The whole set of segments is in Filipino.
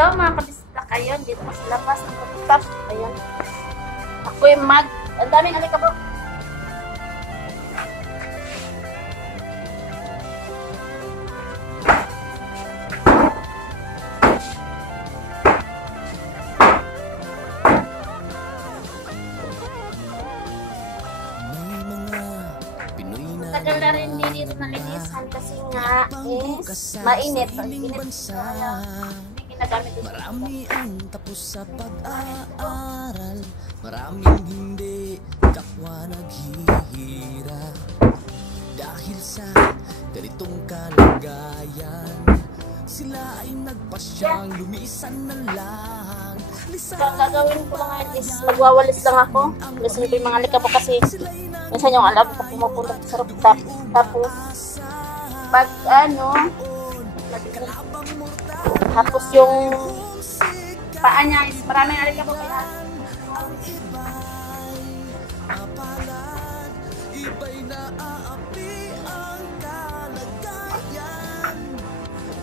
Hello mga kabisita kayo. Dito ko sa labas ng rooftop. Ayan. Ako yung ang daming alikabok. Tagal na rin dito nalinisan kasi nga is mainit. Init. Marami ang tapos sa pag-aaral, maraming hindi kapwa naghihirap dahil sa ganitong kalagayan. Sila ay nagpasyang lumisan na lang. Ang gagawin ko lang is magwawalis lang ako. Kasi yung mga alikabok kasi minsan yung alam ko pumupunta sa rooftop. Tapos pag tapos yung paa niya is maraming alikabok kaya iba'y naaapi ang kalagayan.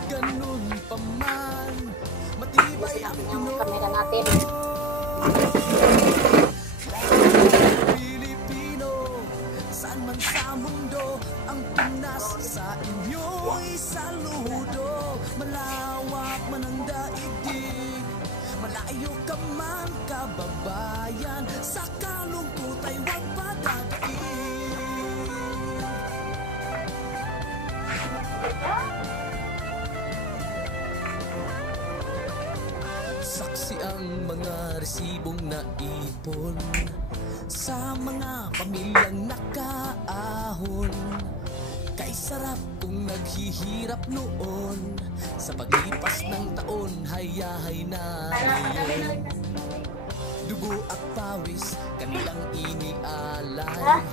Ganun pa man, matibay ang kamera natin. Pilipino, saan man sa mundo, ang Pinas sa inyo'y saludo. Malawak man ang daigdig, malayo ka man kababayan, sa kalungkot ay huwag padadaig. Saksi ang mga resibong naipon sa mga pamilyang nakaahon. Kay sarap kung naghihirap noon, sa paglipas ng taon hayahay na iyon. Dugo at pawis kanilang inialay,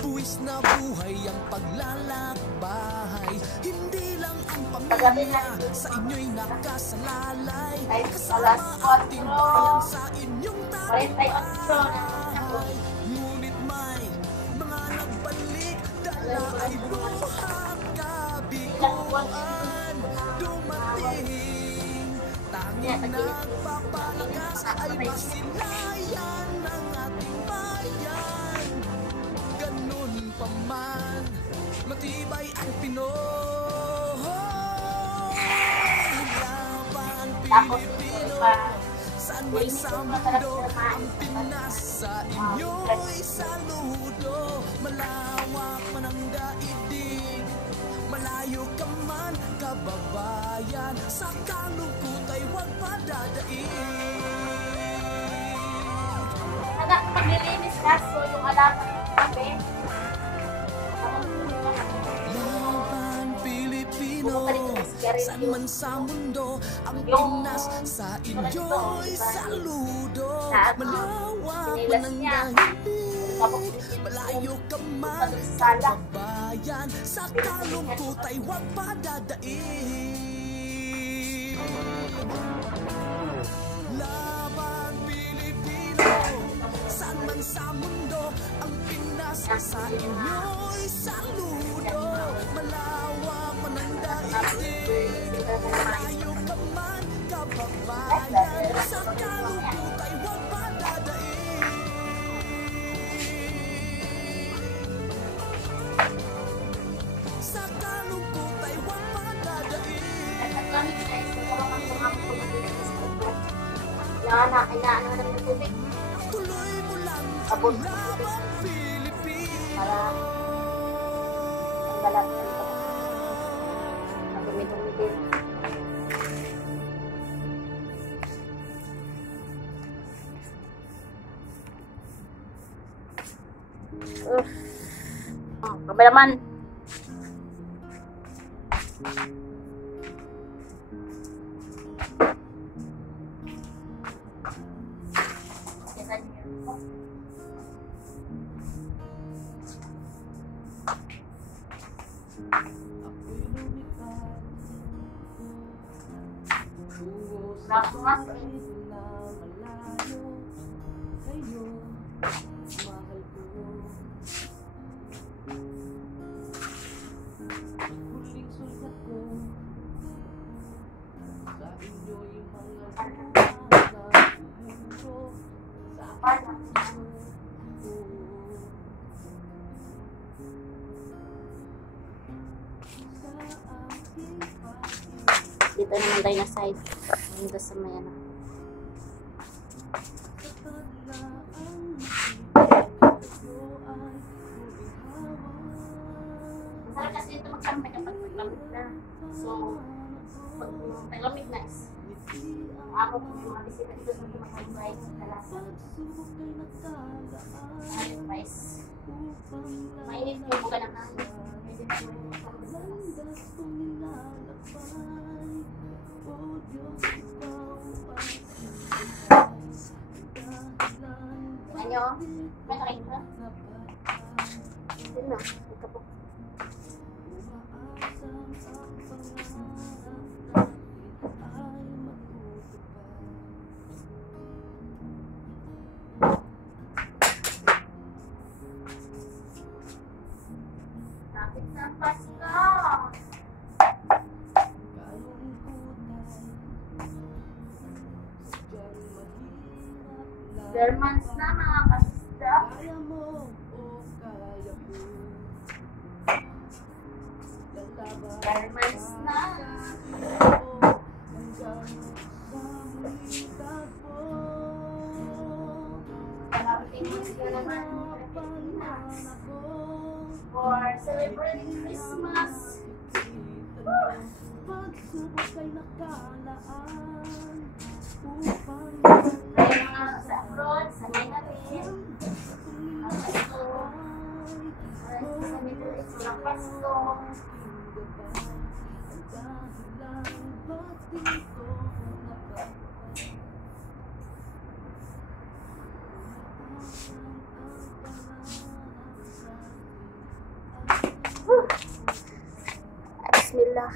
buwis na buhay ang paglalakbay. Hindi lang ang pamilya sa inyo'y nakasalalay, kasama ating bayan sa inyong tagumpay. Ngunit may mga nagbalik, dala ay buhat kabiguan. Dumating, tanging nagpapalakas ay masilayan ng ating bayan. Ganun pa man, matibay ang Pinoy. Laban Pilipino, saan man sa mundo, ang Pinas sa inyo'y saludo. Malawak man ang daigdig, malayo ka man kababayan, sa kalungkot ay huwag padadaig. Anak, paglilinis ka, so yung alaman ng kape. Laban Pilipino, saan man sa mundo, ang Pinas sa inyo'y saludo. Malawak man ang daigdig, malayo ka man kababayan, sa kalungkot ay huwag padadaig. Laban Pilipino, saan man sa mundo, ang Pinas sa inyo'y saludo. Malawak man ang daigdig, malayo ka man kababayan, sa kalungkot ay huwag padadaig. Sa kalungkot ay huwag padadaig. Inaano na ng tubig. Tuloy mo lang Abot. ang laban Pilipino. Para ang balat ng ito. Magumidong din. Kameraman. Mas Huling sulat ko sa inyo'y mga Dito naman tayo na side. Dito sa may ano. Masarap kasi ito magkampay kapag maglamig na. So, pag maglamig na is ako kung may mga bisita dito sa mga kampay sa kalasan. Alit pa is mainit yung buka ng hangin. Pwede na yung ano? May kain ka? Hindi na. Ika po. Lapit na ang Pasko! Germans na mga kasista. Germans na. Parating mo sila naman for celebrating Christmas. Ay mga sa abroad, sa Minarin, ang Pasko, sa Middle East, walang Pasko. Bismillah.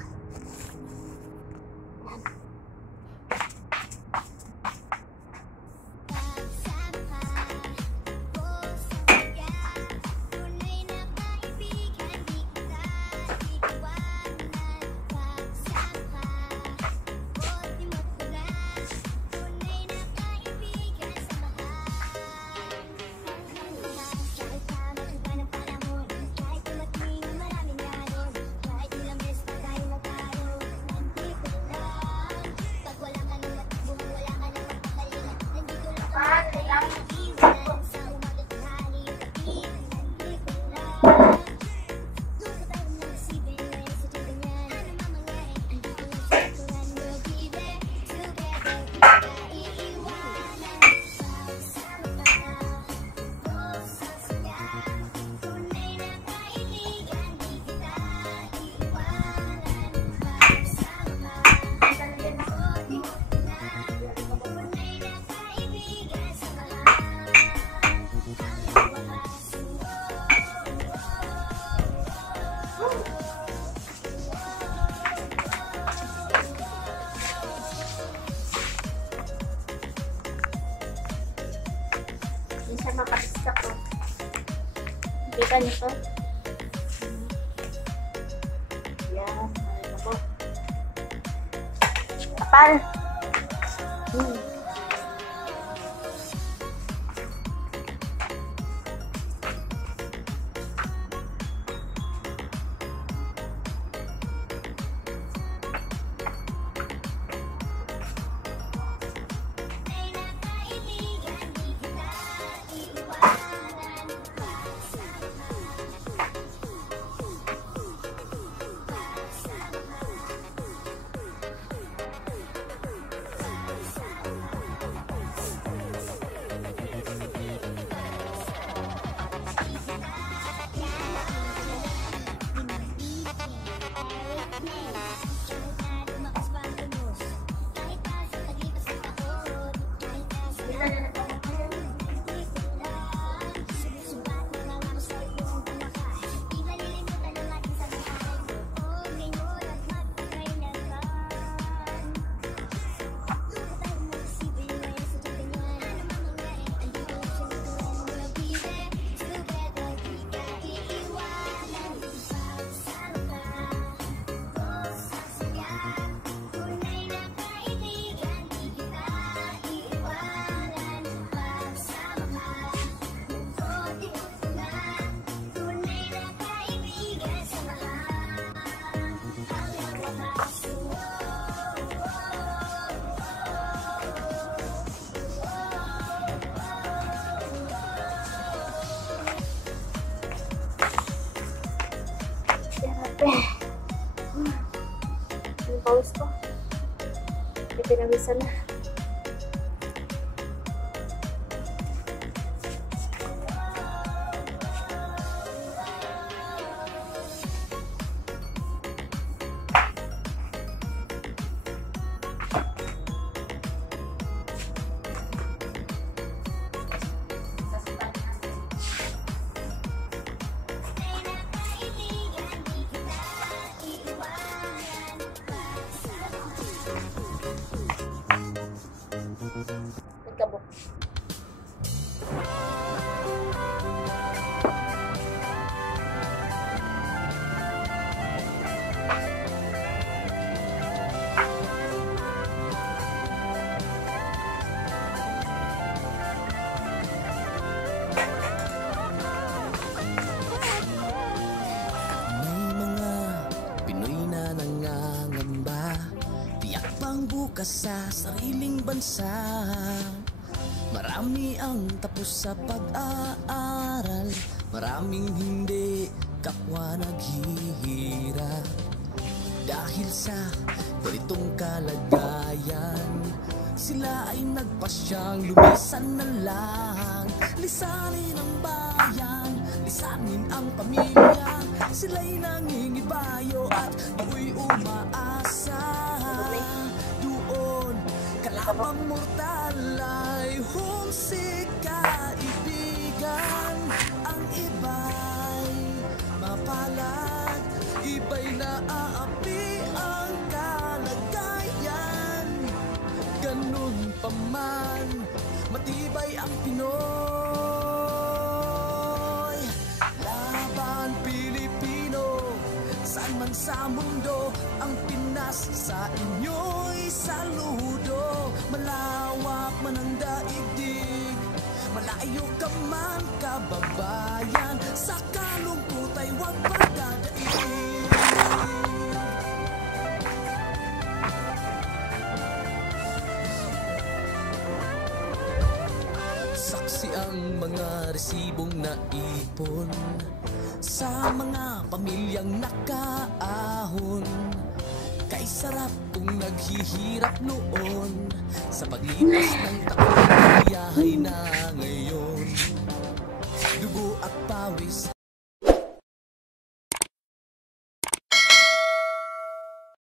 Minsan makapista ko. Kita niyo to? Yan. Ano po? Kapal! kape. Ang pawis ko. Pinawisan na. Nagkabok. Bukas sa sariling bansa, marami ang tapos sa pag-aaral, maraming hindi kapwa naghihirap. Dahil sa ganitong kalagayan, sila ay nagpasyang lumisan na lang. Lisanin ang bayan, lisanin ang pamilya, sila'y nangingibayo at ako'y umaasa. Kalabang mortal ay humsik kaibigan. Ang iba'y mapalad, iba'y naaapi ang kalagayan. Ganun pa man, matibay ang Pinoy. Laban Pilipino, saan man sa mundo, ang Pinas sa inyo'y saludo. Malawak man ang daigdig, malayo ka man kababayan, sa kalungkot ay huwag pagdadaig. Saksi ang mga resibong naipon sa mga pamilyang nakaahon. Kay sarap kung naghihirap noon, sa paglipas ng taon, yahay na ngayon. Dugo at pawis